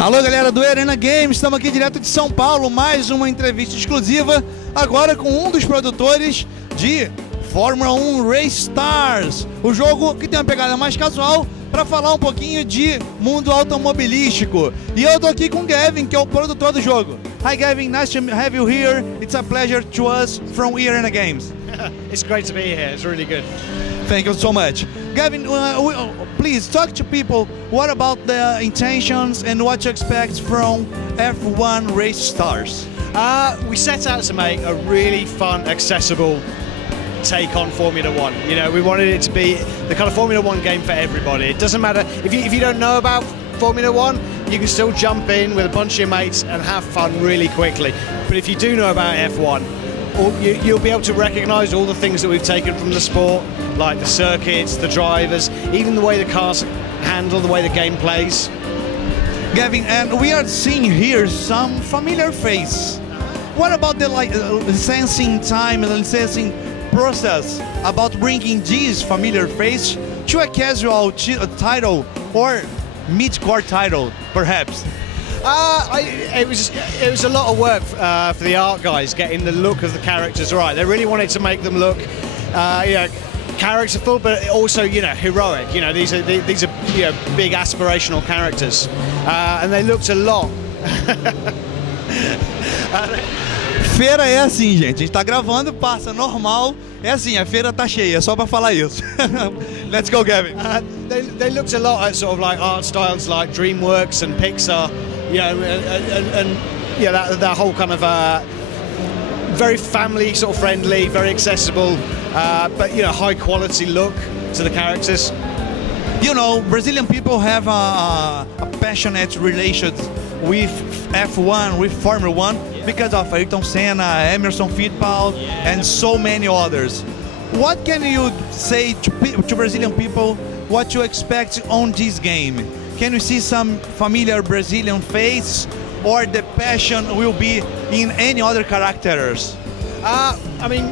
Alô galera do EArenaGames, estamos aqui direto de São Paulo, mais uma entrevista exclusiva, agora com um dos produtores de Fórmula 1 Race Stars, o jogo que tem uma pegada mais casual, para falar um pouquinho de mundo automobilístico. E eu tô aqui com o Gavin, que é o produtor do jogo. Hi Gavin, nice to have you here. It's a pleasure to us from EArenaGames. It's great to be here, it's really good. Thank you so much. Gavin, please talk to people. What about the intentions and what you expect from F1 Race Stars? We set out to make a really fun, accessible take on Formula One. You know, we wanted it to be the kind of Formula One game for everybody. It doesn't matter if you don't know about Formula One, you can still jump in with a bunch of your mates and have fun really quickly. But if you do know about F1, you'll be able to recognise all the things that we've taken from the sport, like the circuits, the drivers, even the way the cars handle, the way the game plays. Gavin, and we are seeing here some familiar face. What about the licensing time and licensing process about bringing this familiar face to a casual title or mid-core title, perhaps? It was a lot of work for the art guys getting the look of the characters right. They really wanted to make them look, characterful, but also heroic. You know, these are big aspirational characters, and they looked a lot. Feira é assim, gente. A gente tá gravando, passa normal. É assim, a feira tá cheia, só pra falar isso. Let's go, Gavin. They looked a lot at sort of like art styles like DreamWorks and Pixar, that whole kind of very family sort of friendly, very accessible, but high quality look to the characters. You know, Brazilian people have a passionate relation with F1, with Formula 1, because of Ayrton Senna, Emerson Fittipaldi, and so many others. What can you say to Brazilian people, what you expect on this game? Can you see some familiar Brazilian face, or the passion will be in any other characters?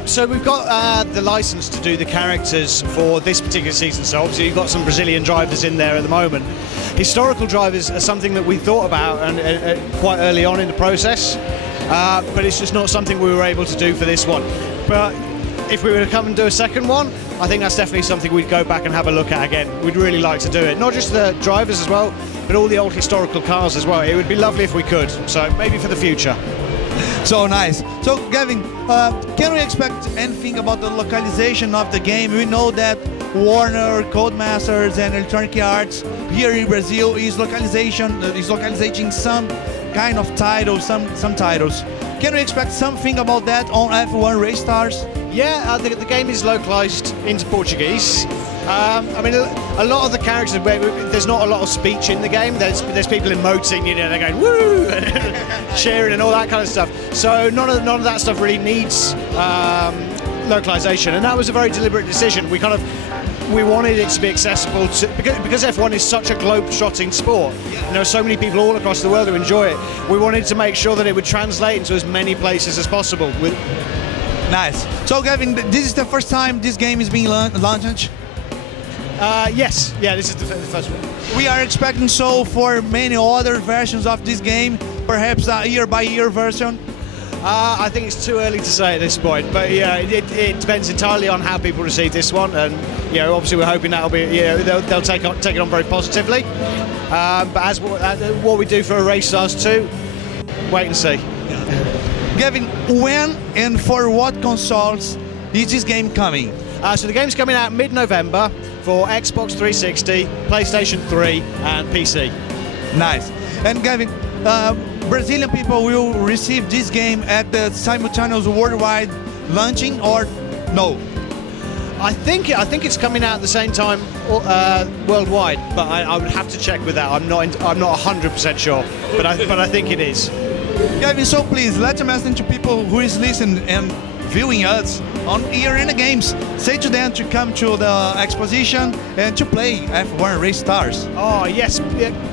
So we've got the license to do the characters for this particular season, so obviously you've got some Brazilian drivers in there at the moment. Historical drivers are something that we thought about and quite early on in the process, but it's just not something we were able to do for this one. But if we were to come and do a second one, I think that's definitely something we'd go back and have a look at again. We'd really like to do it. Not just the drivers as well, but all the old historical cars as well. It would be lovely if we could, so maybe for the future. So nice. So Gavin, can we expect anything about the localization of the game? We know that Warner, Codemasters and Electronic Arts here in Brazil is localizing some kind of titles, some titles. Can we expect something about that on F1 Race Stars? Yeah, the game is localized into Portuguese. A lot of the characters, there's not a lot of speech in the game. There's people emoting, they're going woo, cheering and all that kind of stuff. So none of that stuff really needs localization, and that was a very deliberate decision. We wanted it to be accessible to, because F1 is such a globe-trotting sport. There are so many people all across the world who enjoy it. We wanted to make sure that it would translate into as many places as possible. Nice. So Gavin, this is the first time this game is being launched? Yes. Yeah, this is the first one. We are expecting for many other versions of this game, perhaps a year-by-year version. I think it's too early to say at this point, but it depends entirely on how people receive this one, and obviously we're hoping that'll be they'll take it on very positively. But as what we do for a Race Stars 2, wait and see. Gavin, when and for what consoles is this game coming? So the game's coming out mid-November for Xbox 360, PlayStation 3 and PC. Nice. And Gavin, Brazilian people will receive this game at the simultaneous worldwide launching, or no? I think it's coming out at the same time worldwide, but I would have to check with that. I'm not 100% sure, but I think it is. Gavin, so please let a message to people who is listening and viewing us on EArenaGames. Say to them to come to the exposition and to play F1 Race Stars. Oh yes,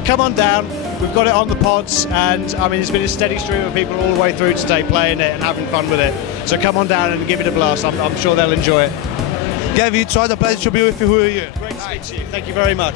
come on down. We've got it on the pods, and it's been a steady stream of people all the way through today playing it and having fun with it. So come on down and give it a blast. I'm sure they'll enjoy it. Gavin, it's always a pleasure to be with you here. Great to speak to you. Thank you very much.